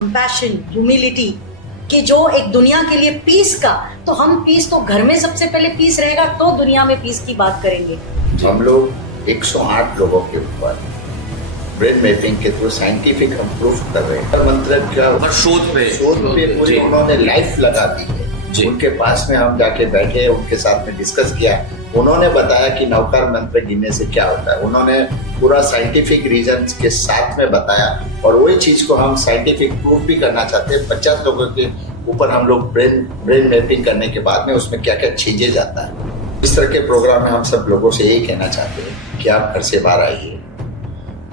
Compassion, humility, कि जो एक दुनिया के लिए पीस का, तो हम पीस तो घर में सबसे पहले पीस रहेगा तो दुनिया में पीस की बात करेंगे। हम लोग 108 लोगों के ऊपर ब्रेन मैपिंग के थ्रू साइंटिफिक हम प्रूफ कर रहे हैं। मंत्र का शोध पे पूरी उन्होंने लाइफ लगा दी है। उनके पास में हम जाके बैठे, उनके साथ में डिस्कस किया। उन्होंने बताया कि नवकार मंत्र गिनने से क्या होता है। उन्होंने पूरा साइंटिफिक रीजन के साथ में बताया और वही चीज को हम साइंटिफिक प्रूफ भी करना चाहते हैं। 50 लोगों के ऊपर हम लोग ब्रेन मैपिंग करने के बाद में उसमें क्या क्या चीजें जाता है। इस तरह के प्रोग्राम में हम सब लोगों से यही कहना चाहते हैं कि आप घर से बाहर आइए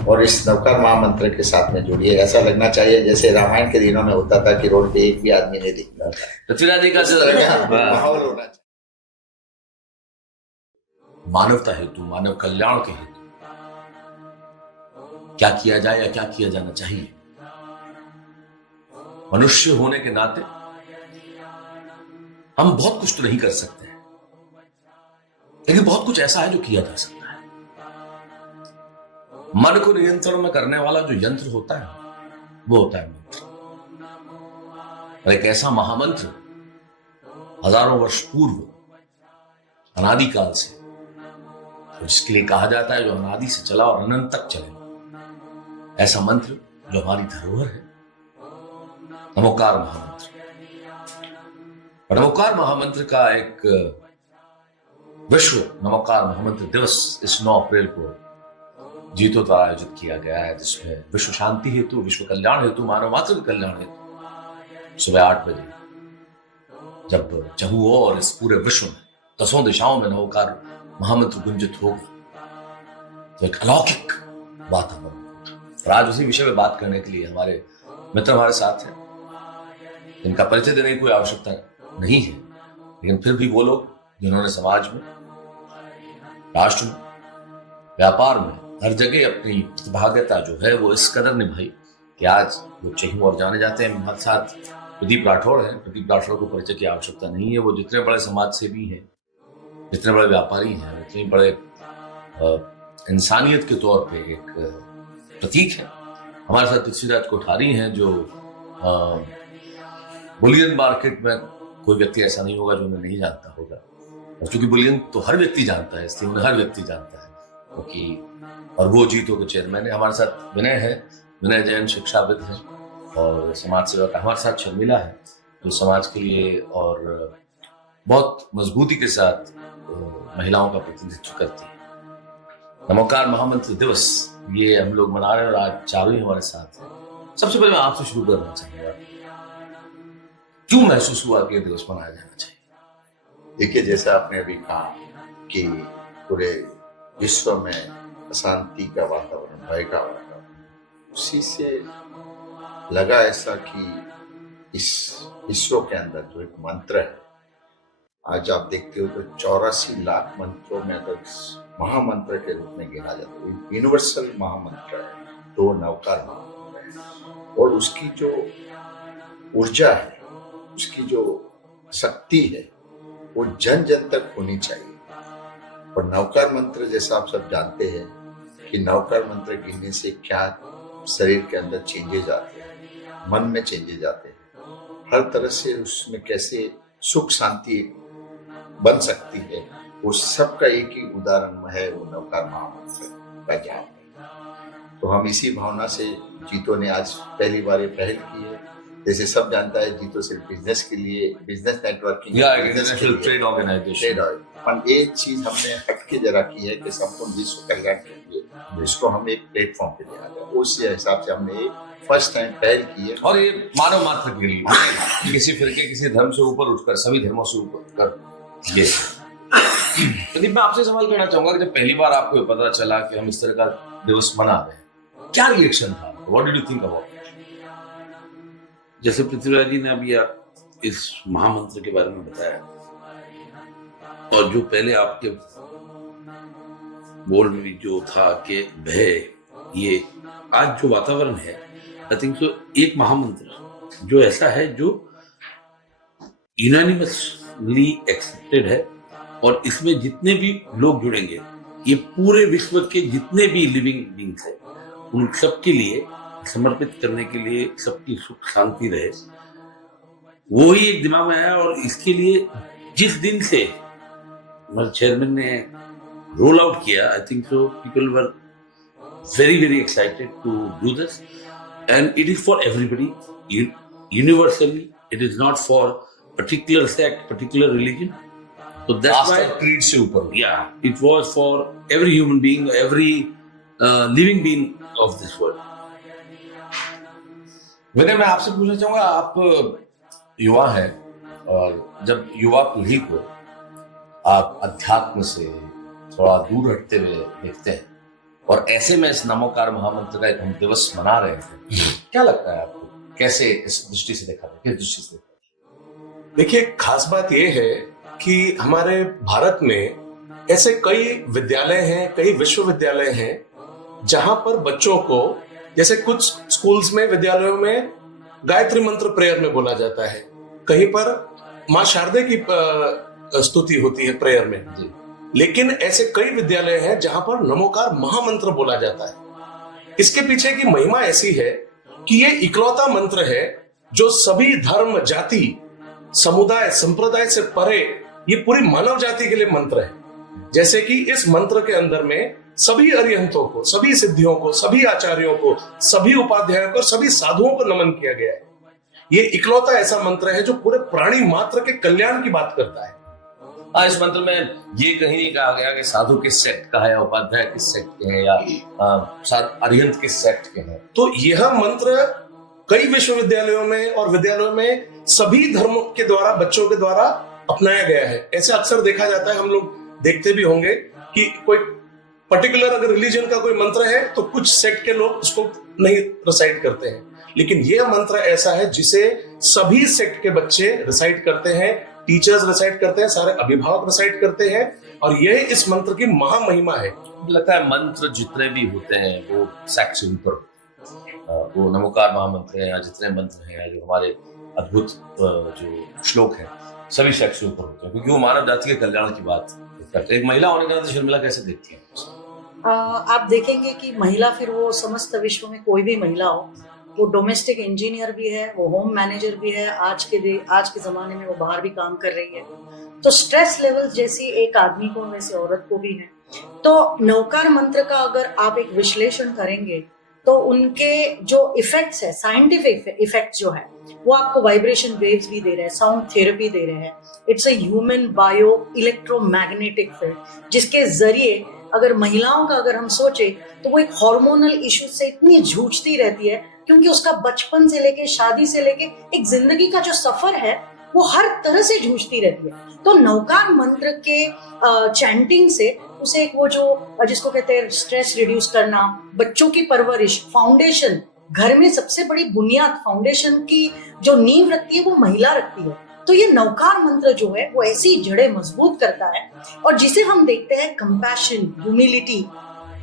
और इस नवकार महामंत्र के साथ में जुड़िए। ऐसा लगना चाहिए जैसे रामायण के दिनों में होता था कि रोड पे एक भी आदमी नहीं दिखता था। पृथ्वीराज का माहौल होना चाहिए। मानवता हेतु, मानव कल्याण के हेतु क्या किया जाए या क्या किया जाना चाहिए। मनुष्य होने के नाते हम बहुत कुछ तो नहीं कर सकते हैं, लेकिन बहुत कुछ ऐसा है जो किया जा सकता है। मन को नियंत्रण में करने वाला जो यंत्र होता है वो होता है मंत्र। और एक ऐसा महामंत्र हजारों वर्ष पूर्व अनादिकाल से, जिसके लिए कहा जाता है जो अनादि से चला और अनंत तक चले, ऐसा मंत्र जो हमारी धरोहर है, नमोकार महामंत्र। और नमोकार महामंत्र का एक विश्व नमोकार महामंत्र दिवस इस 9 अप्रैल को जीतो द्वारा आयोजित किया गया है, जिसमें विश्व शांति हेतु, विश्व कल्याण हेतु, मानव मात्र के कल्याण हेतु सुबह 8 बजे जब चहु और इस पूरे विश्व में 10 दिशाओं में नमोकार महामंत्र गुंजित होगा तो एक अलौकिक वातावरण। और आज उसी विषय में बात करने के लिए हमारे मित्र हमारे साथ हैं, इनका परिचय देने की कोई आवश्यकता नहीं है, लेकिन फिर भी वो लोग जिन्होंने समाज में, राष्ट्र में, व्यापार में, हर जगह अपनी प्रतिभागिता जो है वो इस कदर निभाई कि आज वो चहु और जाने जाते हैं। हमारे साथ प्रदीप राठौड़ हैं। प्रदीप राठौड़ को परिचय की आवश्यकता नहीं है। वो जितने बड़े समाज सेवी हैं, जितने बड़े व्यापारी हैं, जितने बड़े इंसानियत के तौर पे एक प्रतीक है। हमारे साथ पृथ्वीराज कोठारी हैं जो बुलियन मार्केट में कोई व्यक्ति ऐसा नहीं होगा जो उन्हें नहीं जानता होगा, और चूंकि बुलियन तो हर व्यक्ति जानता है इसलिए उन्हें हर व्यक्ति जानता है क्योंकि और वो जीतो के चेयरमैन है। हमारे साथ विनय है, विनय जैन शिक्षाविद है और समाज सेवक। हमारे साथ शर्मिला है जो समाज के लिए और बहुत मजबूती के साथ महिलाओं का प्रतिनिधित्व करती है। नमोकार महामंत्र दिवस ये हम लोग मना रहे हैं और आज चारों ही हमारे साथ हैं। सबसे पहले मैं आपसे शुरू करना चाहूंगा, क्यों महसूस हुआ कि यह दिवस मनाया जाना चाहिए? देखिए, जैसा आपने अभी कहा कि पूरे विश्व में अशांति का वातावरण, भय का वातावरण, उसी से लगा ऐसा कि इस विश्व के अंदर जो एक मंत्र है, आज आप देखते हो तो 84 लाख मंत्रों में अगर महामंत्र के रूप में गिना जाता है, यूनिवर्सल महामंत्र है, तो नवकार महामंत्र है। और उसकी जो ऊर्जा है, उसकी जो शक्ति है, वो जन जन तक होनी चाहिए। और नवकार मंत्र जैसा आप सब जानते हैं कि नवकार मंत्र गिनने से क्या शरीर के अंदर चेंजेज आते हैं, मन में चेंजेज आते हैं, हर तरह से उसमें कैसे सुख शांति बन सकती है, वो सब का एक ही उदाहरण है वो नवकार महामंत्र का जाप है। तो हम इसी भावना से जीतो ने आज पहली बार ये पहल की है। जैसे सब जानता है जीतो सिर्फ बिजनेस के लिए, बिजनेस नेटवर्किंग, ट्रेड ऑर्गेनाइजेशन, पर एक चीज हमने हटके जरा की है कि संपूर्ण विश्व कल्याण के लिए इसको हम एक प्लेटफॉर्म पे ले आ गए। उस हिसाब से हमने फर्स्ट टाइम पहल की है। और ये मानव मात्र के लिए किसी फिरके, किसी धर्म से ऊपर उठकर, सभी धर्मों से ऊपर उठकर ये। प्रदीप, मैं आपसे सवाल करना चाहूंगा कि जब पहली बार आपको पता चला कि हम इस तरह का दिवस मना रहे हैं, क्या रिएक्शन था? What did you think about? जैसे पृथ्वीराज जी ने अभी इस महामंत्र के बारे में बताया, और जो पहले आपके बोल में भी जो था कि भय, ये आज जो वातावरण है, आई थिंक सो एक महामंत्र जो ऐसा है जो यूनानिमसली एक्सेप्टेड है, और इसमें जितने भी लोग जुड़ेंगे, ये पूरे विश्व के जितने भी लिविंग बींग्स हैं, उन सब के लिए समर्पित करने के लिए सबकी सुख शांति रहे, वो ही एक दिमाग में आया। और इसके लिए जिस दिन से हमारे चेयरमैन ने रोल आउट किया, I think so people were very very excited to do this, and it is for everybody, universally. It is not for particular sect, particular religion. So that's why creed से ऊपर, yeah, it was for every human being, every living being of this world. विनय, मैं आपसे पूछना चाहूंगा, आप युवा हैं और जब युवा पीढ़ी को आप अध्यात्म से थोड़ा दूर हटते हुए देखते हैं और ऐसे में इस नमोकार महामंत्र का एक हम दिवस मना रहे हैं, क्या लगता है आपको, कैसे इस दृष्टि से देखा, किस दृष्टि से देखा? देखिए, खास बात यह है कि हमारे भारत में ऐसे कई विद्यालय हैं, कई विश्वविद्यालय हैं जहां पर बच्चों को, जैसे कुछ स्कूल्स में, विद्यालयों में गायत्री मंत्र प्रेयर में बोला जाता है, कहीं पर मां शारदे की स्तुति होती है प्रेयर में जी। लेकिन ऐसे कई विद्यालय हैं जहां पर नमोकार महामंत्र बोला जाता है। इसके पीछे की महिमा ऐसी है कि ये इकलौता मंत्र है जो सभी धर्म, जाति, समुदाय, संप्रदाय से परे ये पूरी मानव जाति के लिए मंत्र है। जैसे कि इस मंत्र के अंदर में सभी अरिहंतों को, सभी सिद्धियों को, सभी आचार्यों को, सभी उपाध्यायों को और सभी साधुओं को नमन किया गया है। ये इकलौता ऐसा मंत्र है जो पूरे प्राणी मात्र के कल्याण की बात करता है। इस मंत्र में ये कहीं नहीं कहा गया कि साधु किस सेक्ट का है, उपाध्याय किस सेक्ट के हैं, या अरिहंत किस सेक्ट के हैं। तो यह मंत्र कई विश्वविद्यालयों में और विद्यालयों में सभी धर्मों के द्वारा, बच्चों के द्वारा अपनाया गया है। ऐसे अक्सर देखा जाता है, हम लोग देखते भी होंगे कि कोई पर्टिकुलर अगर रिलीजन का कोई मंत्र है तो कुछ सेक्ट के लोग उसको नहीं रिसाइट करते हैं, लेकिन यह मंत्र ऐसा है जिसे सभी सेक्ट के बच्चे रिसाइट करते हैं, टीचर्स रिसाइट करते हैं, सारे अभिभावक रिसाइट करते हैं, और यह इस मंत्र की महामहिमा है। लगता है मंत्र जितने भी होते हैं वो सेक्ट से ऊपर, वो नमोकार महामंत्र है या जितने मंत्र हैं, जो हमारे अद्भुत जो श्लोक हैं, सभी सेक्ट से ऊपर होते हैं, क्योंकि वो मानव जाति के कल्याण की बात करते हैं। एक महिला होने के नाते शर्मिला कैसे देखती है? आप देखेंगे कि महिला, फिर वो समस्त विश्व में कोई भी महिला हो, वो डोमेस्टिक इंजीनियर भी है, वो होम मैनेजर भी है, आज के जमाने में वो बाहर भी काम कर रही है, तो स्ट्रेस लेवल जैसी एक आदमी को वैसे औरत को भी है। तो नवकार मंत्र का अगर आप एक विश्लेषण करेंगे तो उनके जो इफेक्ट्स है, साइंटिफिक इफेक्ट जो है, वो आपको वाइब्रेशन वेव्स भी दे रहे हैं, साउंड थेरेपी दे रहे हैं। It's a human bio electromagnetic field, जिसके जरिए अगर महिलाओं का अगर हम सोचे तो वो एक हार्मोनल इश्यू से इतनी जूझती रहती है, क्योंकि उसका बचपन से लेके, शादी से लेके एक जिंदगी का जो सफर है वो हर तरह से जूझती रहती है। तो नवकार मंत्र के चैंटिंग से उसे एक वो जो जिसको कहते हैं स्ट्रेस रिड्यूस करना, बच्चों की परवरिश, फाउंडेशन, घर में सबसे बड़ी बुनियाद, फाउंडेशन की जो नींव रखती है वो महिला रखती है। तो ये नवकार मंत्र जो है वो ऐसी जड़ें मजबूत करता है, और जिसे हम देखते हैं कंपैशन, ह्यूमिलिटी,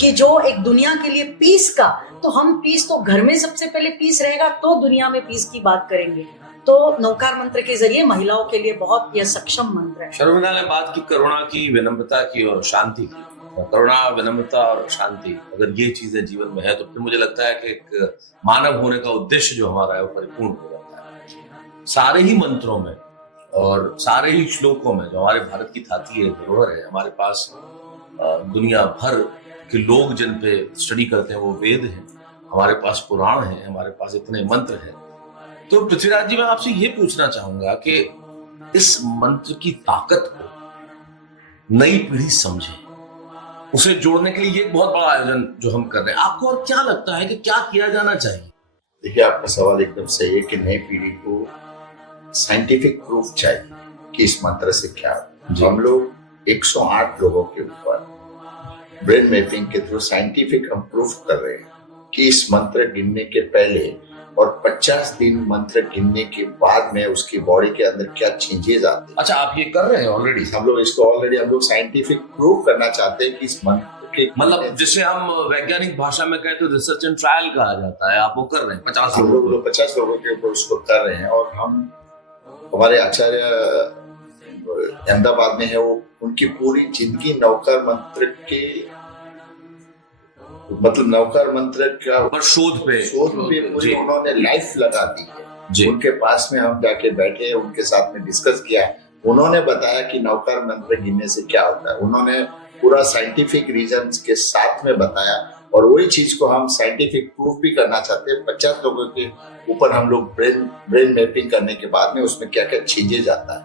कि जो एक दुनिया के लिए पीस का, तो हम पीस तो घर में सबसे पहले पीस रहेगा तो दुनिया में पीस की बात करेंगे। तो नवकार मंत्र के जरिए महिलाओं के लिए बहुत यह सक्षम मंत्र है। शर्मिला ने बात की करुणा की, विनम्रता की और शांति की। करुणा, विनम्रता और शांति, अगर ये चीजें जीवन में है तो फिर मुझे लगता है कि एक मानव होने का उद्देश्य जो हमारा है वो परिपूर्ण हो जाता है। सारे ही मंत्रों में और सारे ही श्लोकों में जो हमारे भारत की धाती है, धरोहर है, हमारे पास दुनिया भर के लोग जिन पे स्टडी करते हैं वो वेद हैं, हमारे पास पुराण है, हमारे पास इतने मंत्र हैं। तो पृथ्वीराज जी, मैं आपसे ये पूछना चाहूंगा कि इस मंत्र की ताकत को नई पीढ़ी समझे, उसे जोड़ने के लिए ये बहुत बड़ा आयोजन जो हम कर रहे हैं, आपको और क्या लगता है कि क्या किया जाना चाहिए? देखिए, आपका सवाल एकदम सही है कि नई पीढ़ी को साइंटिफिक प्रूफ चाहिए कि इस मंत्र से क्या। हम लोग 108 लोगों के ऊपर ब्रेन मैपिंग के थ्रू साइंटिफिक हम प्रूफ कर रहे हैं कि इस मंत्र गिनने के पहले और 50 दिन मंत्र गिनने के बाद में उसकी बॉडी के अंदर क्या चेंजेस आते हैं। अच्छा, आप ये कर रहे हैं ऑलरेडी? हम लोग इसको ऑलरेडी हम लोग साइंटिफिक प्रूफ करना चाहते हैं कि इस मंत्र के, मतलब जिसे हम वैज्ञानिक भाषा में कहते हैं रिसर्च एंड ट्रायल कहा जाता है, आप वो कर रहे हैं 50 लोग 50 लोगों के ऊपर उसको कर रहे हैं। और हम, हमारे आचार्य अहमदाबाद में है, वो उनकी पूरी जिंदगी नवकार मंत्र के मतलब नौकार मंत्र का पर शोध पे पूरी जी। उन्होंने लाइफ लगा दी है जी। उनके पास में हम जाके बैठे, उनके साथ में डिस्कस किया, उन्होंने बताया कि नौकार मंत्र गिनने से क्या होता है, उन्होंने पूरा साइंटिफिक रीजंस के साथ में बताया। और वही चीज को हम साइंटिफिक प्रूफ भी करना चाहते हैं। 50 लोगों के ऊपर हम लोग ब्रेन मैपिंग करने के बाद में उसमें क्या क्या चीजें जाता है,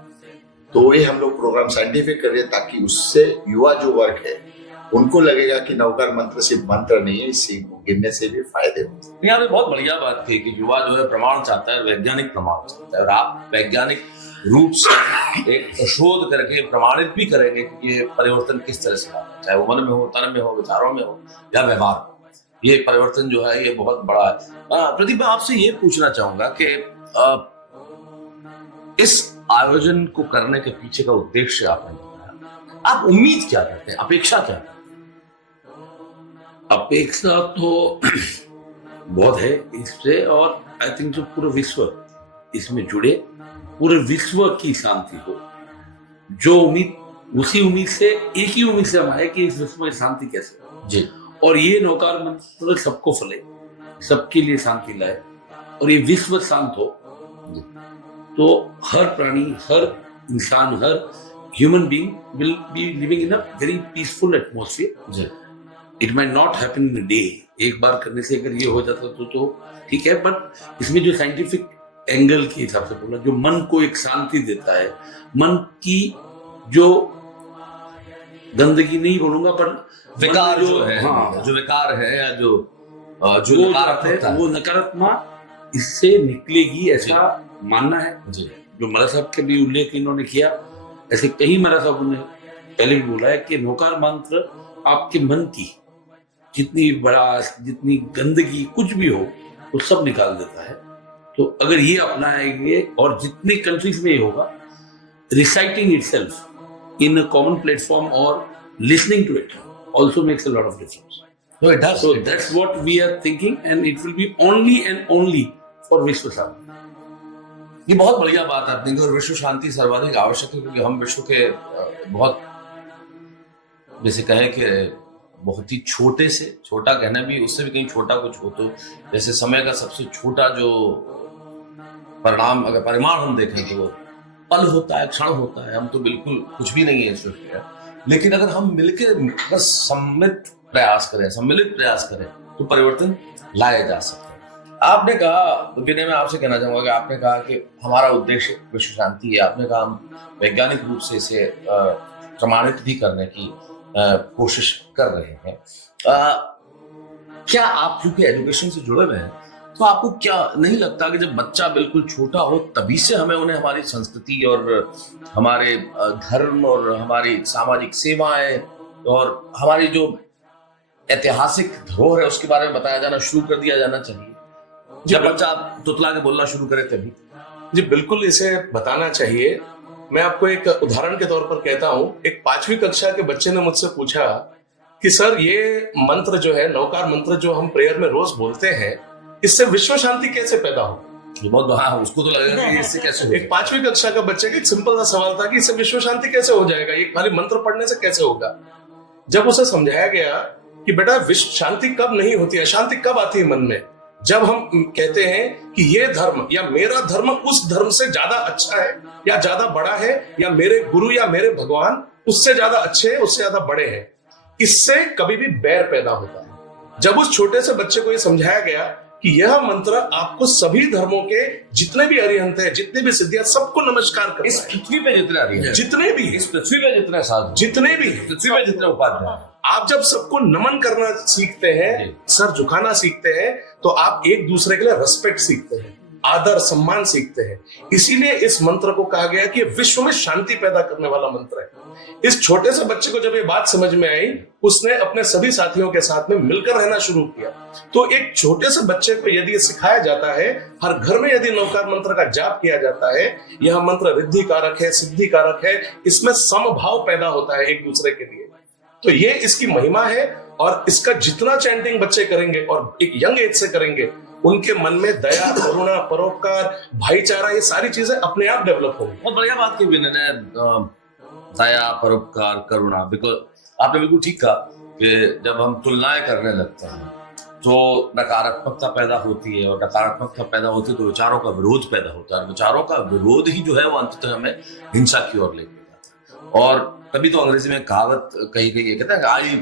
तो वही हम लोग प्रोग्राम साइंटिफिक कर रहे हैं, ताकि उससे युवा जो वर्ग है उनको लगेगा कि नौकार मंत्र सिर्फ मंत्र नहीं है, इसी गिनने से भी फायदे होते हैं। यहाँ पे बहुत बढ़िया बात थी कि युवा जो है प्रमाण चाहता है, वैज्ञानिक प्रमाण चाहता है, और आप वैज्ञानिक रूप से एक शोध करके प्रमाणित भी करेंगे कि ये परिवर्तन किस तरह से आता है, चाहे वो मन में हो, तन में हो, विचारों में हो या व्यवहार में। ये परिवर्तन जो है ये बहुत बड़ा है। प्रदीप, मैं आपसे ये पूछना चाहूंगा कि इस आयोजन को करने के पीछे का उद्देश्य आपने बताया, आप उम्मीद क्या करते हैं, अपेक्षा क्या करते हैं? अपेक्षा तो बहुत है इससे, और आई थिंक जो पूरा विश्व इसमें जुड़े, पूरे विश्व की शांति हो। जो उम्मीद, उसी उम्मीद से, एक ही उम्मीद से हम आए कि इस विश्व में शांति कैसे हो जी। और ये नौकार मंत्र सबको फले, सबके लिए शांति लाए, और ये विश्व शांत हो, तो हर प्राणी, हर इंसान, हर human being will be living in a very peaceful atmosphere. जी। It might not happen in a day, एक बार करने से अगर ये हो जाता तो ठीक है, बट इसमें जो साइंटिफिक एंगल के हिसाब से बोला, जो मन को एक शांति देता है, मन की जो गंदगी नहीं बोलूंगा पर विकार जो है, हाँ, जो विकार है या जो जो नकारात्मक है, वो नकारात्मक इससे निकलेगी, ऐसा मानना है। जी। जो मरा साहब के भी उल्लेख इन्होंने किया, ऐसे कई मरा साहब ने पहले भी बोला है कि नौकार मंत्र आपके मन की जितनी बड़ास, जितनी गंदगी कुछ भी हो, वो सब निकाल देता है। तो अगर ये अपनाएंगे, और जितनी कंट्रीज में ये होगा, reciting itself in a common platform और listening to it also makes a lot of difference. No, it does. So that's what we are thinking, and it will be only and only for विश्व शांति। ये बहुत बढ़िया बात आपने कही, और विश्व शांति सर्वाधिक आवश्यक है, क्योंकि हम विश्व के बहुत, जैसे कहें कि बहुत ही छोटे से, छोटा कहना भी, उससे भी कहीं छोटा कुछ हो, तो जैसे समय का सबसे छोटा जो परिणाम, अगर परिमाण हम देखें तो वो पल होता है, क्षण होता है। हम तो बिल्कुल कुछ भी नहीं है इस सृष्टि में, लेकिन अगर हम मिलकर बस सम्मिलित प्रयास करें तो परिवर्तन लाया जा सकता है। आपने कहा, विनय, मैं आपसे कहना चाहूंगा कि आपने कहा कि हमारा उद्देश्य विश्व शांति है। आपने कहा हम वैज्ञानिक रूप से इसे प्रमाणित भी करने की कोशिश कर रहे हैं। क्या आप चूंकि एजुकेशन से जुड़े हुए हैं, तो आपको क्या नहीं लगता कि जब बच्चा बिल्कुल छोटा हो तभी से हमें उन्हें हमारी संस्कृति और हमारे धर्म और हमारी सामाजिक सेवाएं और हमारी जो ऐतिहासिक धरोहर है उसके बारे में बताया जाना शुरू कर दिया जाना चाहिए? जब बच्चा तुतला के बोलना शुरू करे तभी। जी बिल्कुल, इसे बताना चाहिए। मैं आपको एक उदाहरण के तौर पर कहता हूं। एक 5वीं कक्षा के बच्चे ने मुझसे पूछा कि सर, ये मंत्र जो है, नौकार मंत्र जो हम प्रेयर में रोज बोलते हैं, इससे विश्व शांति कैसे पैदा हो? ये बहुत, हाँ, उसको तो लगेगा कि इससे कैसे हो। एक 5वीं कक्षा का बच्चे का एक सिंपल सा सवाल था कि इससे विश्व शांति कैसे हो जाएगा, ये खाली मंत्र पढ़ने से कैसे होगा। जब उसे समझाया गया कि बेटा, विश्व शांति कब नहीं होती है, शांति कब आती है मन में, जब हम कहते हैं कि ये धर्म या मेरा धर्म उस धर्म से ज्यादा अच्छा है या ज्यादा बड़ा है, या मेरे गुरु या मेरे भगवान उससे ज्यादा अच्छे हैं, उससे ज्यादा बड़े हैं, इससे कभी भी बैर पैदा होता है। जब उस छोटे से बच्चे को ये समझाया गया कि यह मंत्र आपको सभी धर्मों के जितने भी अरिहंत हैं, जितने भी सिद्धियां, सबको नमस्कार करता इस है। पृथ्वी पे जितने अरिहंत, जितने भी, इस पृथ्वी पे जितने साधु, जितने भी, पृथ्वी पे जितने उपाध्याय, आप जब सबको नमन करना सीखते हैं, सर झुकाना सीखते हैं, तो आप एक दूसरे के लिए रिस्पेक्ट सीखते हैं, आदर सम्मान सीखते हैं। इसीलिए इस मंत्र को कहा गया कि विश्व में शांति पैदा करने वाला मंत्र है। इस छोटे से बच्चे को जब ये बात समझ में आई, उसने अपने सभी साथियों के साथ में मिलकर रहना शुरू किया। तो एक छोटे से बच्चे को यदि ये सिखाया जाता है, हर घर में यदि नौकार मंत्र का जाप किया जाता है, यह मंत्र रिद्धि कारक है, सिद्धि कारक है, इसमें समभाव पैदा होता है एक दूसरे के लिए। तो ये इसकी महिमा है, और इसका जितना चैंटिंग बच्चे करेंगे और एक यंग एज से करेंगे, उनके मन में दया, करुणा, परोपकार, भाईचारा, ये सारी चीजें अपने आप डेवलप होंगी। बहुत बढ़िया बात की विनय ने, दया, परोपकार, करुणा। बिल्कुल आपने बिल्कुल ठीक कहा कि जब हम तुलनाएं करने लगते हैं तो नकारात्मकता पैदा होती है, और नकारात्मकता पैदा होती है तो विचारों का विरोध पैदा होता है, और विचारों का विरोध ही जो है वो अंततः हमें हिंसा की ओर लेके जाता है। और तभी तो अंग्रेजी में कहावत कही गई है, कहते हैं eye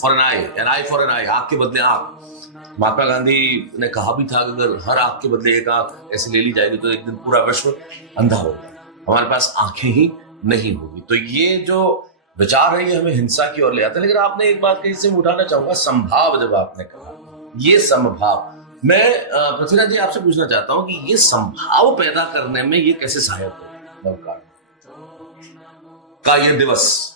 for an eye, an eye for an eye, आंख के बदले आंख। महात्मा गांधी ने कहा भी था कि अगर हर आंख के बदले एक आंख ऐसे ले ली जाएगी तो एक दिन पूरा विश्व अंधा होगा, हमारे पास आंखें ही नहीं होगी। तो ये जो विचार है ये हमें हिंसा की ओर ले आता है। लेकिन आपने एक बात कहीं से उठाना चाहूंगा, संभाव, जब आपने कहा ये संभाव, मैं पृथ्वीराज जी आपसे पूछना चाहता हूं कि ये संभाव पैदा करने में ये कैसे सहायक हो नवकार का ये दिवस?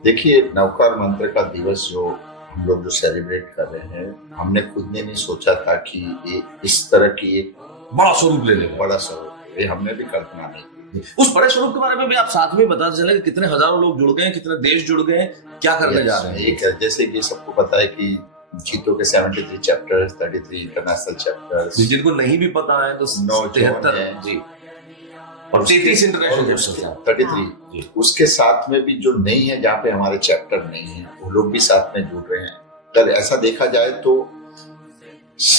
देखिए, नवकार मंत्र का दिवस जो हम लोग जो सेलिब्रेट कर रहे हैं, हमने खुद ने नहीं सोचा था कि ये इस तरह की एक बड़ा स्वरूप ले लेगा, बड़ा स्वरूप, ये हमने भी कल्पना नहीं की। उस बड़े स्वरूप के बारे में भी आप साथ में बता चले कि कितने हजारों लोग जुड़ गए हैं, कितने देश जुड़ गए हैं, क्या करने जा रहे हैं? एक जैसे कि सबको पता है कि गीतों के 73 चैप्टर्स, 33 इंटरनेशनल चैप्टर्स, जिनको नहीं भी पता है तो 73 जी, और 33 इंटरनेशनल चैप्टर्स हैं, 33। उसके साथ में भी जो नहीं है, जहाँ पे हमारे चैप्टर नहीं है, वो लोग भी साथ में जुड़ रहे हैं। अगर ऐसा देखा जाए तो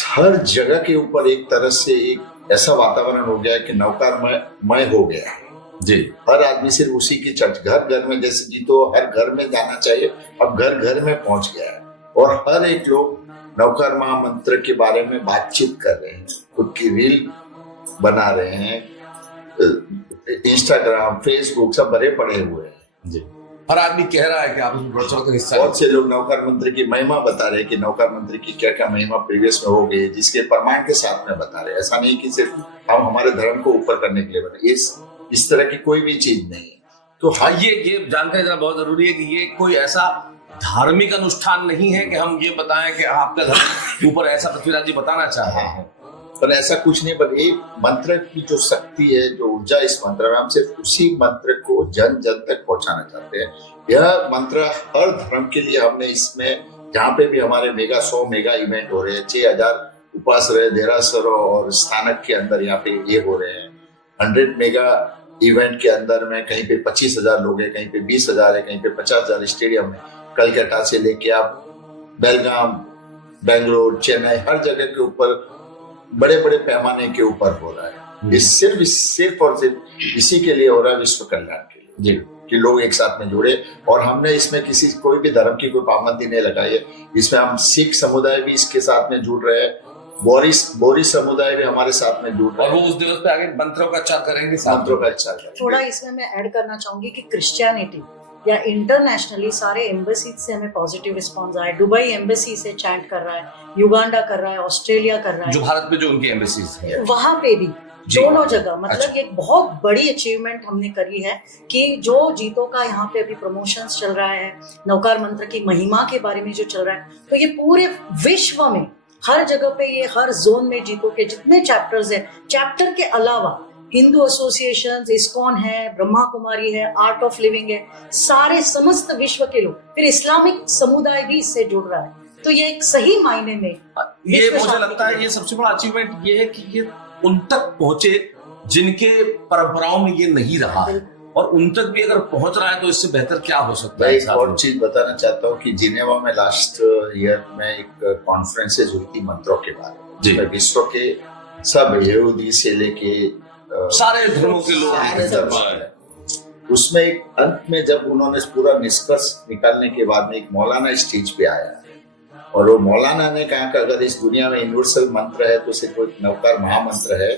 हर जगह के ऊपर एक तरह से एक ऐसा वातावरण हो गया है कि नवकारमय हो गया है जी। हर आदमी सिर्फ उसी की चर्चा, घर घर में, जैसे जी तो हर घर में जाना चाहिए, अब घर घर में पहुंच गया है, और हर एक लोग नवकार महामंत्र के बारे में बातचीत कर रहे हैं, खुद की रील बना रहे हैं, इंस्टाग्राम, फेसबुक सब भरे पड़े हुए हैं जी। हर आदमी कह रहा है कि आप इसमें बढ़ चढ़ कर हिस्सा बहुत से लोग नवकार मंत्र की महिमा बता रहे हैं कि नवकार मंत्र की क्या क्या महिमा प्रीवियस में हो गई, जिसके प्रमाण के साथ में बता रहे हैं। ऐसा नहीं कि सिर्फ हम हमारे धर्म को ऊपर करने के लिए बने, इस तरह की कोई भी चीज नहीं है। तो हाँ, ये जानकारी देना बहुत जरूरी है कि ये कोई ऐसा धार्मिक अनुष्ठान नहीं है कि हम ये बताएं कि आपका धर्म ऊपर, ऐसा पृथ्वीराज जी बताना चाह रहे हैं। पर ऐसा कुछ नहीं, पर एक मंत्र की जो शक्ति है, जो ऊर्जा इस मंत्र में, हम सिर्फ उसी मंत्र को जन जन तक पहुंचाना चाहते हैं। यह मंत्र हर धर्म के लिए हमने इसमें, जहाँ पे भी हमारे 100 मेगा इवेंट हो रहे हैं, 6000 उपासना देरासर और स्थानक के अंदर यहाँ पे ये हो रहे हैं, 100 मेगा इवेंट के अंदर में कहीं पे 25,000 लोग हैं, कहीं पे 20,000 है, कहीं पे 50,000 स्टेडियम में, कलकत्ता से लेके आप बेलगाम, बेंगलोर, चेन्नई, हर जगह के ऊपर बड़े बड़े पैमाने के ऊपर हो रहा है। ये सिर्फ और सिर्फ इसी के लिए हो रहा है, विश्व कल्याण के लिए जी, कि लोग एक साथ में जुड़े। और हमने इसमें कोई भी धर्म की कोई पाबंदी नहीं लगाई है। इसमें हम सिख समुदाय भी इसके साथ में जुड़ रहे हैं, बोरी समुदाय भी हमारे साथ में जुड़ रहे हैं, और वो उस दिवस पे आगे मंत्रों का उच्चार करेंगे, मंत्रों का उच्चार करेंगे। थोड़ा इसमें मैं ऐड करना चाहूंगी कि क्रिश्चियनिटी या इंटरनेशनली सारे एम्बेसी से हमें पॉजिटिव रिस्पांस आया। दुबई एम्बेसी से चैंट कर रहा है, युगांडा कर रहा है, ऑस्ट्रेलिया कर रहा है, जो भारत में जो उनकी एम्बेसीज है वहां पे भी दोनों जगह, मतलब ये एक बहुत बड़ी अचीवमेंट हमने करी है कि जो जीतों का यहाँ पे अभी प्रमोशंस चल रहा है, नवकार मंत्र की महिमा के बारे में जो चल रहा है, तो ये पूरे विश्व में हर जगह पे, ये हर जोन में जीतों के जितने चैप्टर्स हैं, चैप्टर के अलावा हिंदू एसोसिएशन, इस्कॉन है, ब्रह्मा कुमारी है, आर्ट ऑफ लिविंग है, सारे समस्त विश्व के लोग, फिर इस्लामिक समुदाय भी इससे जुड़ रहा है। तो ये एक सही मायने में ये मुझे लगता है ये सबसे बड़ा अचीवमेंट ये है कि ये उन तक पहुंचे जिनके परंपराओं में ये नहीं रहा है, और उन तक भी अगर पहुंच रहा है तो इससे बेहतर क्या हो सकता है। मैं एक और चीज बताना चाहता हूँ कि जिनेवा में लास्ट ईयर में एक कॉन्फ्रेंसेज हुई थी मंत्रों के बारे में, विश्व के सब यहूदी से लेके सारे धर्मों के लोग, उसमें एक अंत में जब उन्होंने पूरा निष्कर्ष निकालने के बाद में एक मौलाना स्टेज पे आया, और वो मौलाना ने कहा कि अगर इस दुनिया में यूनिवर्सल मंत्र है तो सिर्फ एक नवकार महामंत्र है,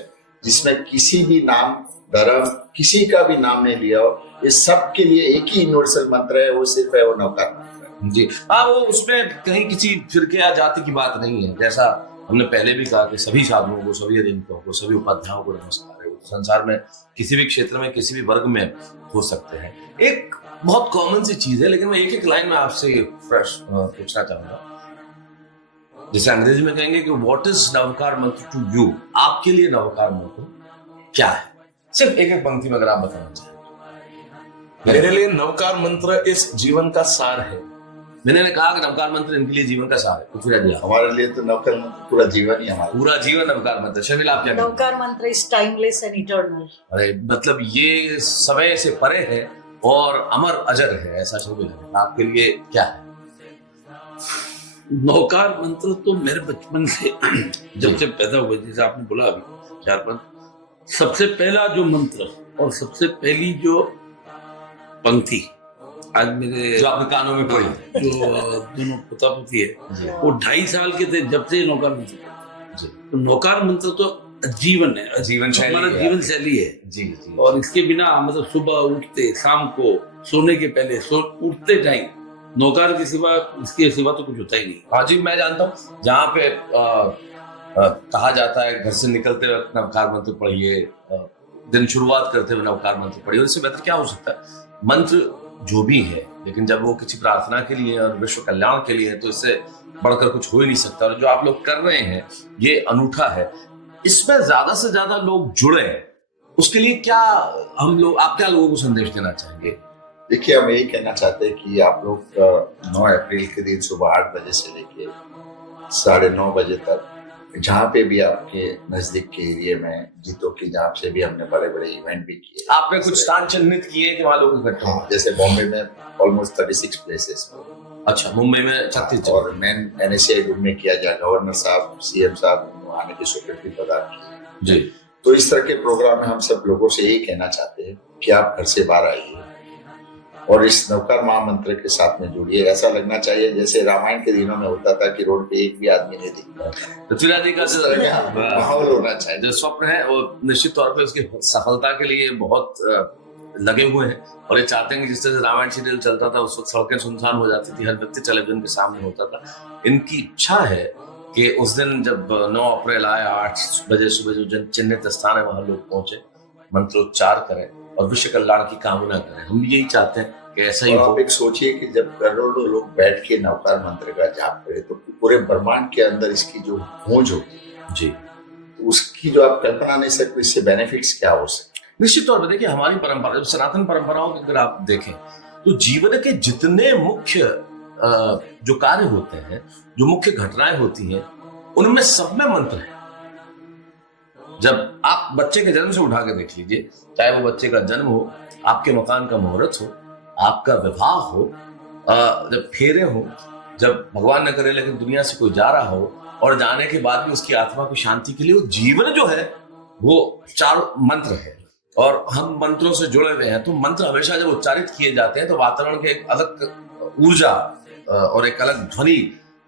जिसमें किसी भी नाम, धर्म, किसी का भी नाम नहीं लिया हो, ये सब के लिए एक ही यूनिवर्सल मंत्र है, वो सिर्फ है वो नवकार मंत्र है जी। हाँ, वो उसमें कहीं किसी फिरके या जाति की बात नहीं है। जैसा हमने पहले भी कहा कि सभी साधुओं को, सभी अधीनों को, सभी उपाध्यायों को नमस्कार है। संसार में किसी भी क्षेत्र में, किसी भी वर्ग में हो सकते हैं। एक बहुत कॉमन सी चीज है, लेकिन मैं एक लाइन में आपसे फ्रेश पूछना चाहूंगा, जैसे अंग्रेजी में कहेंगे कि व्हाट इज नवकार मंत्र टू यू, आपके लिए नवकार मंत्र क्या है? सिर्फ एक एक पंक्ति में अगर आप बताना चाहें। मेरे लिए नवकार मंत्र इस जीवन का सार है। मैंने कहा कि नवकार मंत्र इनके लिए जीवन का सार है, तो फिर हमारे लिए तो नवकार मंत्र पूरा जीवन ही हमारा, पूरा जीवन नवकार मंत्र। शर्मिल, आप क्या? नवकार मंत्र इज टाइमलेस एंड इटर्नल। अरे मतलब ये समय से परे है और अमर अजर है, ऐसा शर्मिल है, आपके लिए क्या है? नौकार मंत्र तो मेरे बचपन से जब से पैदा हुए, जैसे आपने बोला अभी 4-5, सबसे पहला जो मंत्र और सबसे पहली जो पंक्ति आज मेरे जो आपने कानों में पढ़ी। जो दोनों पोता पोती है जी वो 2.5 साल के थे जब से नौकार मंत्र पढ़ते। जी तो नौकार मंत्र तो जीवन है, जीवन शैली हमारा है। जीवन शैली है। जी जी और इसके बिना मतलब सुबह उठते, शाम को सोने के पहले, उठते टाइम नौकार के सिवा, इसके सिवा तो कुछ होता ही नहीं। हाँ जी, मैं जानता हूँ जहाँ पे कहा जाता है घर से निकलते वक्त नवकार मंत्र पढ़िए, दिन शुरुआत करते हुए नवकार मंत्र पढ़िए, इससे बेहतर क्या हो सकता है। मंत्र जो भी है, लेकिन जब वो किसी प्रार्थना के लिए और विश्व कल्याण के लिए है तो इससे बढ़कर कुछ हो ही नहीं सकता। और जो आप लोग कर रहे हैं ये अनूठा है, इसमें ज्यादा से ज्यादा लोग जुड़े, उसके लिए क्या आप क्या लोगों को संदेश देना चाहेंगे? देखिए, हम यही कहना चाहते हैं कि आप लोग 9 अप्रैल के दिन सुबह 8 बजे से लेके 9:30 बजे तक, जहाँ पे भी आपके नजदीक के एरिया में जीतों की, जहाँ से भी हमने बड़े बड़े इवेंट भी किए। आपने कुछ स्थान चिन्हित किए कि वहां लोग इकट्ठे हों? जैसे बॉम्बे में ऑलमोस्ट 36 प्लेसेस, अच्छा, मुंबई में 36 और मेन NSCI रूम में किया जाए। गवर्नर साहब, CM साहब आने की स्वीकृति प्रदान की। जी। तो इस तरह के प्रोग्राम में हम सब लोगों से यही कहना चाहते हैं कि आप घर से बाहर आइए और इस नवकार महामंत्र के साथ में जुड़िए। ऐसा लगना चाहिए जैसे रामायण के दिनों में होता था कि रोड पे एक भी आदमी नहीं दिखता। पृथ्वीराज जी का इस तरह का माहौल होना चाहिए। जो स्वप्न है वो निश्चित तौर पे उसकी सफलता के लिए बहुत लगे हुए हैं और ये चाहते हैं कि जिस तरह से रामायण सीरियल चलता था उस वक्त सड़कें सुनसान हो जाती थी, हर व्यक्ति टेलीविजन के सामने होता था। इनकी इच्छा है कि उस दिन जब 9 अप्रैल आए 8 बजे सुबह जो जन चिन्हित स्थान है वहां लोग पहुंचे, मंत्रोच्चार करें और विश्व कल्याण की कामना करें। हम यही चाहते हैं कि ऐसा ही हो। आप एक सोचिए कि जब करोड़ों लोग बैठ के नवकार मंत्र का जाप करें तो पूरे ब्रह्मांड के अंदर इसकी जो गूंज होगी जी, तो उसकी जो आप कल्पना नहीं सकते, इससे बेनिफिट्स क्या हो सकते। निश्चित तौर पर देखिए, हमारी परंपरा, सनातन परंपराओं को अगर आप देखें तो जीवन के जितने मुख्य जो कार्य होते हैं, जो मुख्य घटनाएं होती हैं, उनमें सब में मंत्र है। जब आप बच्चे के जन्म से उठा के देख लीजिए, चाहे वो बच्चे का जन्म हो, आपके मकान का मुहूर्त हो, आपका विवाह हो, जब फेरे हो, जब भगवान न करे लेकिन दुनिया से कोई जा रहा हो और जाने के बाद भी उसकी आत्मा की शांति के लिए वो जीवन जो है वो 4 मंत्र है और हम मंत्रों से जुड़े हुए हैं। तो मंत्र हमेशा जब उच्चारित किए जाते हैं तो वातावरण के एक अलग ऊर्जा और एक अलग ध्वनि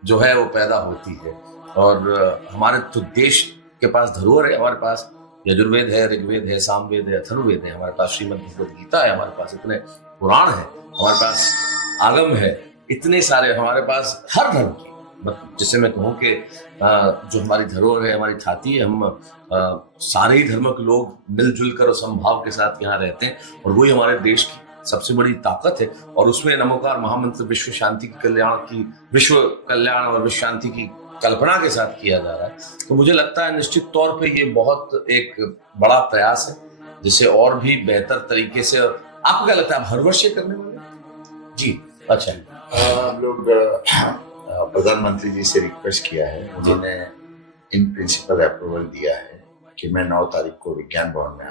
जो है वो पैदा होती है। और हमारे तो देश के पास धरोहर है, हमारे पास यजुर्वेद है, ऋग्वेद है, सामवेद है, अथर्ववेद है, हमारे पास श्रीमद् भगवद गीता है, हमारे पास इतने पुराण है, हमारे पास आगम है, इतने सारे हमारे पास हर धर्म की, जिसे मैं कहूँ कि जो हमारी धरोहर है, हमारी छाती है, हम सारे ही धर्म के लोग मिलजुल कर और समभाव के साथ यहाँ रहते हैं और वही हमारे देश की सबसे बड़ी ताकत है। और उसमें नमोकार महामंत्र विश्व शांति की विश्व कल्याण और विश्व शांति की कल्पना के साथ किया जा रहा है। तो मुझे लगता है निश्चित तौर पे ये बहुत एक बड़ा प्रयास है जिसे और भी बेहतर तरीके से। आपको क्या लगता है, आप हर वर्ष ये करने वाले? जी, अच्छा। हम लोग प्रधानमंत्री जी से रिक्वेस्ट किया है, उन्होंने इन प्रिंसिपल अप्रूवल दिया है कि मैं 9 तारीख को विज्ञान भवन में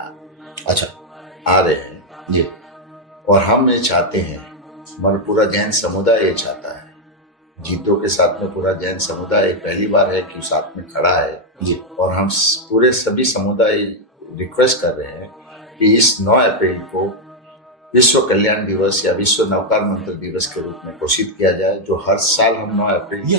आ रहे हैं जी। और हम ये चाहते हैं, हमारा पूरा जैन समुदाय ये चाहता है, जीतों के साथ में पूरा जैन समुदाय पहली बार है कि साथ में खड़ा है जी। और हम पूरे सभी समुदाय रिक्वेस्ट कर रहे हैं कि इस 9 अप्रैल को विश्व कल्याण दिवस या विश्व नवकार मंत्र दिवस के रूप में घोषित किया जाए, जो हर साल हम 9 अप्रैल, ये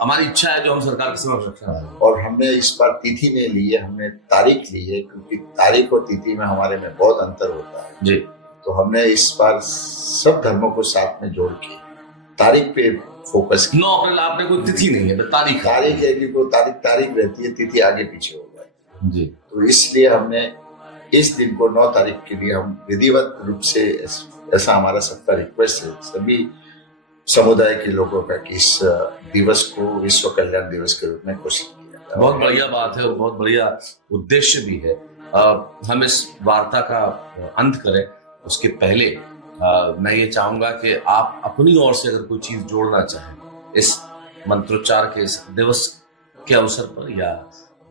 हमारी इच्छा है जो हम सरकार के समक्ष रखना है। और हमने इस बार तिथि नहीं ली है, हमने तारीख ली है, क्योंकि तारीख और तिथि में हमारे में बहुत अंतर होता है जी। तो हमने इस बार सब धर्मों को साथ में जोड़ के तारीख पे फोकस किया। 9 अप्रैल आपने कोई तिथि नहीं है, तारीख है, क्योंकि तारीख रहती है, तिथि आगे पीछे हो जाए जी। तो इसलिए हमने इस दिन को 9 तारीख के लिए हम विधिवत रूप से, ऐसा हमारा सबका रिक्वेस्ट है सभी समुदाय के लोगों का, कि इस दिवस को विश्व कल्याण दिवस के रूप में घोषित किया जाए। बहुत बढ़िया बात है और बहुत बढ़िया उद्देश्य भी है। हम इस वार्ता का अंत करें उसके पहले मैं ये चाहूंगा कि आप अपनी ओर से अगर कोई चीज जोड़ना चाहें इस मंत्रोच्चार के इस दिवस के अवसर पर, या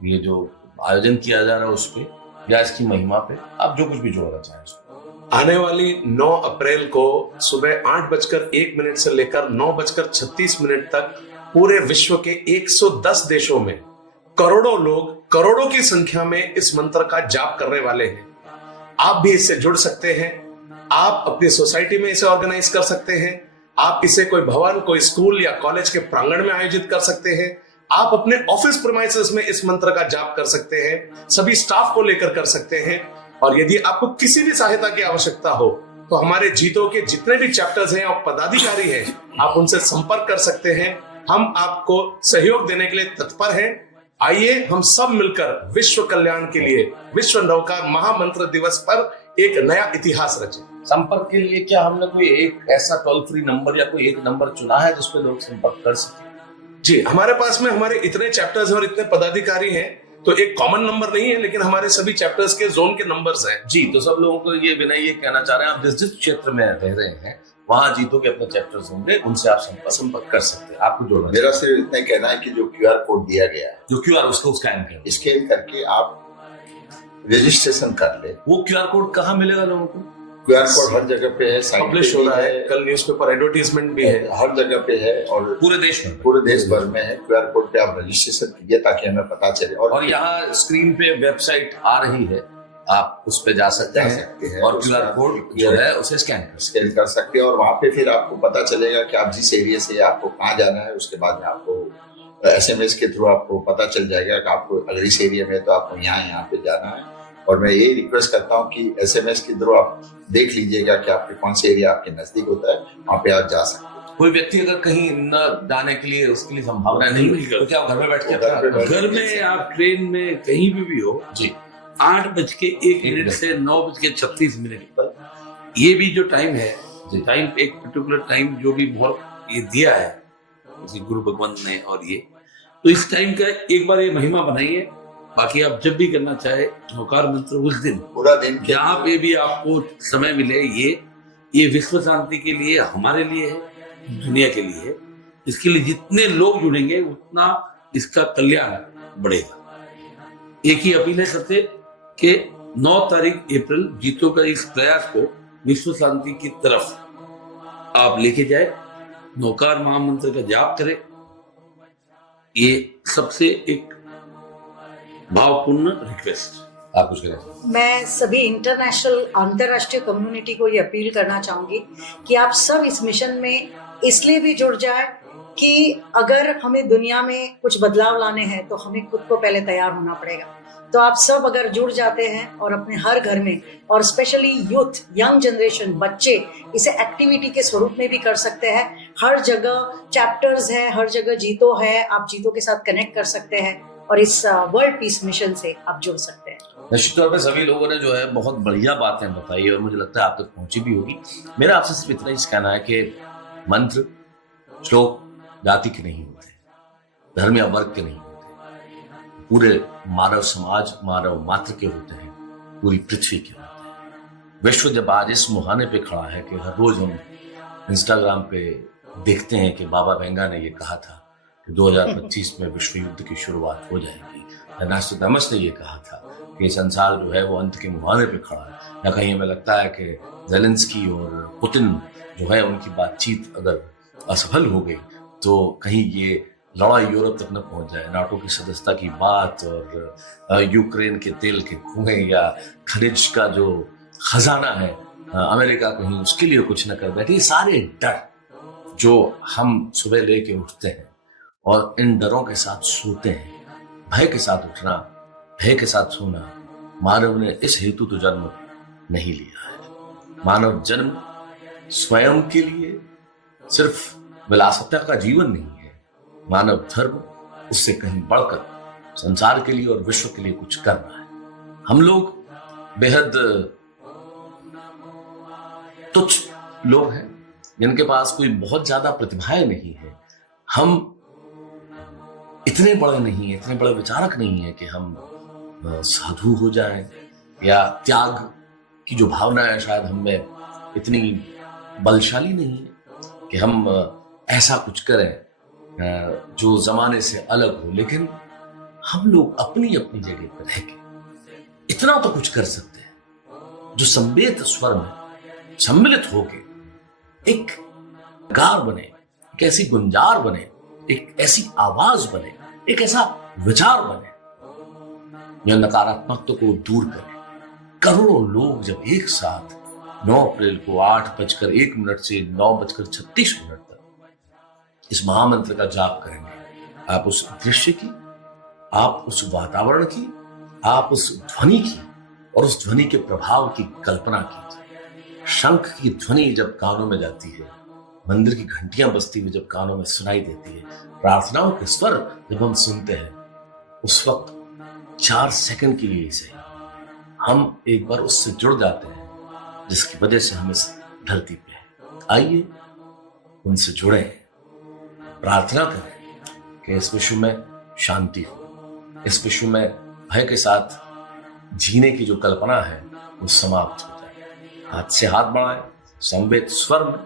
ये जो आयोजन किया जा रहा है उस पर, या इसकी महिमा पे, आप जो कुछ भी जोड़ना चाहें। आने वाली 9 अप्रैल को सुबह 8:01 से लेकर 9:36 तक पूरे विश्व के 110 देशों में करोड़ों लोग करोड़ों की संख्या में इस मंत्र का जाप करने वाले हैं। आप भी इससे जुड़ सकते हैं। आप अपनी सोसाइटी में इसे ऑर्गेनाइज कर सकते हैं। आप इसे कोई भवन, कोई स्कूल या कॉलेज के प्रांगण में आयोजित कर सकते हैं। आप अपने ऑफिस प्रीमाइसेस में इस मंत्र का जाप कर सकते हैं। सभी स्टाफ को लेकर कर सकते हैं। और यदि आपको किसी भी सहायता की आवश्यकता हो तो हमारे जीतों के जितने भी चैप्टर्स हैं और पदाधिकारी हैं, आप उनसे संपर्क कर सकते हैं। हम आपको सहयोग देने के लिए तत्पर हैं। आइए हम सब मिलकर विश्व कल्याण के लिए विश्व नौकार महामंत्र दिवस पर एक नया इतिहास रचें। संपर्क के लिए क्या हमने कोई एक ऐसा टोल फ्री नंबर या कोई एक नंबर चुना है जिस पे लोग संपर्क कर सके? जी, हमारे पास में हमारे इतने चैप्टर्स और इतने पदाधिकारी हैं तो एक कॉमन नंबर नहीं है, लेकिन हमारे सभी चैप्टर्स के जोन के नंबर्स हैं। जी, तो सब लोगों को ये विनय ये कहना चाह रहे हैं, आप जिस जिस क्षेत्र में रह रहे हैं वहां जीतो के अपने चैप्टर्स होंगे, उनसे आप संपर्क कर सकते हैं। आपको जोड़ना मेरा सिर्फ इतना कहना है कि जो QR कोड दिया गया है, जो QR उसको स्कैन करके आप रजिस्ट्रेशन कर ले। वो QR कोड कहाँ मिलेगा लोगों को? QR कोड हर जगह पे है, साइट पब्लिश हो रहा है, कल न्यूज़पेपर एडवर्टाइजमेंट भी है, हर जगह पे है और पूरे देश में, पूरे देश भर में है। QR कोड पे आप रजिस्ट्रेशन कीजिए ताकि हमें पता चले। और यहाँ स्क्रीन पे वेबसाइट आ रही है, आप उस पे जा सकते हैं और QR कोड जो है उसे स्कैन कर सकते हैं और वहाँ पे फिर आपको पता चलेगा कि आप जिस एरिया से आपको कहाँ जाना है। उसके बाद में आपको SMS के थ्रू आपको पता चल जाएगा कि आपको अगर इस एरिया में तो आपको यहाँ पे जाना है। और मैं यही रिक्वेस्ट करता हूँ कि SMS के थ्रू आप देख लीजिएगा कि आपके कौन से एरिया आपके नजदीक होता है, वहाँ पे आप जा सकते हैं। कोई व्यक्ति अगर कहीं न जाने के लिए उसके लिए संभावना नहीं है तो क्या घर में बैठ के घर में आप ट्रेन में कहीं भी हो जी, 8:01 से 9:36 पर ये भी जो टाइम है, टाइम एक पर्टिकुलर टाइम जो भी बहुत ये दिया है गुरु भगवान ने, और ये तो इस टाइम का एक बार ये महिमा बनाइए। बाकी आप जब भी करना चाहे नौकार मंत्र उस दिन पूरा दिन जहाँ पे भी आपको समय मिले, ये विश्व शांति के लिए, हमारे लिए है, दुनिया के लिए है। इसके लिए जितने लोग जुड़ेंगे उतना इसका कल्याण बढ़ेगा। एक ही अपील है सबसे कि 9 तारीख अप्रैल जीतो का इस प्रयास को विश्व शांति की तरफ आप लेके जाए, नौकार महामंत्र का जाप करें। ये सबसे एक भावपूर्ण रिक्वेस्ट। आप कुछ करें। मैं सभी अंतरराष्ट्रीय कम्युनिटी को ये अपील करना चाहूंगी कि आप सब इस मिशन में इसलिए भी जुड़ जाए कि अगर हमें दुनिया में कुछ बदलाव लाने हैं तो हमें खुद को पहले तैयार होना पड़ेगा। तो आप सब अगर जुड़ जाते हैं और अपने हर घर में, और स्पेशली यूथ, यंग जनरेशन, बच्चे इसे एक्टिविटी के स्वरूप में भी कर सकते हैं। हर जगह चैप्टर्स है, हर जगह जीतो है, आप जीतो के साथ कनेक्ट कर सकते हैं और इस वर्ल्ड पीस मिशन से आप जुड़ सकते हैं। निश्चित तौर पे सभी लोगों ने जो है बहुत बढ़िया बातें बताई और मुझे लगता है आप तक पहुंची भी होगी। मेरा आपसे सिर्फ इतना ही कहना है कि मंत्र, श्लोक जाति के नहीं होते, धर्म या वर्ग के नहीं होते, पूरे मानव समाज, मानव मात्र के होते हैं, पूरी पृथ्वी के होते हैं। विश्व जब आज इस मुहाने पे खड़ा है कि हर रोज हम इंस्टाग्राम पे देखते हैं कि बाबा वेंगा ने ये कहा था कि 2025 में विश्व युद्ध की शुरुआत हो जाएगी, नोस्ट्राडामस ने ये कहा था कि संसार जो है वो अंत के मुहाने पे खड़ा है, या कहीं हमें लगता है कि ज़ेलेंस्की और पुतिन जो है उनकी बातचीत अगर असफल हो गई तो कहीं ये लड़ाई यूरोप तक न पहुंच जाए। नाटो की सदस्यता की बात और यूक्रेन के तेल के कुएं या खनिज का जो खजाना है, अमेरिका कहीं उसके लिए कुछ न कर बैठे। ये सारे डर जो हम सुबह लेके उठते हैं और इन डरों के साथ सोते हैं, भय के साथ उठना, भय के साथ सोना, मानव ने इस हेतु तो जन्म नहीं लिया है। मानव जन्म स्वयं के लिए सिर्फ विलासिता का जीवन नहीं है। मानव धर्म उससे कहीं बढ़कर संसार के लिए और विश्व के लिए कुछ करना है। हम लोग बेहद तुच्छ लोग हैं जिनके पास कोई बहुत ज्यादा प्रतिभाएं नहीं है। हम इतने बड़े नहीं है, इतने बड़े विचारक नहीं है कि हम साधु हो जाएं, या त्याग की जो भावना है शायद हम में इतनी बलशाली नहीं है कि हम ऐसा कुछ करें जो जमाने से अलग हो। लेकिन हम लोग अपनी अपनी जगह पर रह के इतना तो कुछ कर सकते हैं। जो संवेद स्वर में सम्मिलित होके एक गार बने, एक ऐसी गुंजार बने, एक ऐसी आवाज बने, एक ऐसा विचार बने जो नकारात्मकता को दूर करे। करोड़ों लोग जब एक साथ 9 अप्रैल को 8:01 से 9:36 तक इस महामंत्र का जाप करेंगे, आप उस दृश्य की, आप उस वातावरण की, आप उस ध्वनि की और उस ध्वनि के प्रभाव की कल्पना कीजिए। शंख की ध्वनि जब कानों में जाती है, मंदिर की घंटियां बजती हुई जब कानों में सुनाई देती है, प्रार्थनाओं के स्वर जब हम सुनते हैं, उस वक्त 4 सेकंड के लिए से हम एक बार उससे जुड़ जाते हैं जिसकी वजह से हम इस धरती पे हैं। आइए उनसे जुड़े, प्रार्थना करें कि इस विश्व में शांति हो, इस विश्व में भय के साथ जीने की जो कल्पना है वो समाप्त हो जाए। हाथ से हाथ बढ़ाएं, संवेद स्वर में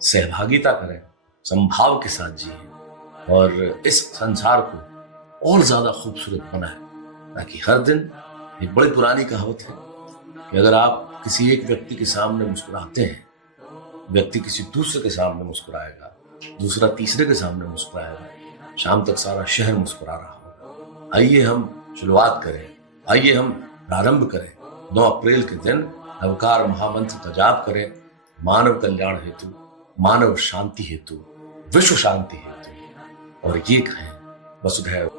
सहभागिता करें, संभाव के साथ जिए और इस संसार को और ज्यादा खूबसूरत बनाएं, ताकि हर दिन, एक बड़ी पुरानी कहावत है कि अगर आप किसी एक व्यक्ति के सामने मुस्कुराते हैं, व्यक्ति किसी दूसरे के सामने मुस्कुराएगा, दूसरा तीसरे के सामने मुस्कुराएगा, शाम तक सारा शहर मुस्कुरा रहा होगा। आइए हम शुरुआत करें, आइए हम प्रारंभ करें। 9 अप्रैल के दिन नवकार महामंत्र का जाप करें, मानव कल्याण हेतु, मानव शांति हेतु, विश्व शांति हेतु, और ये कहें वसुधैव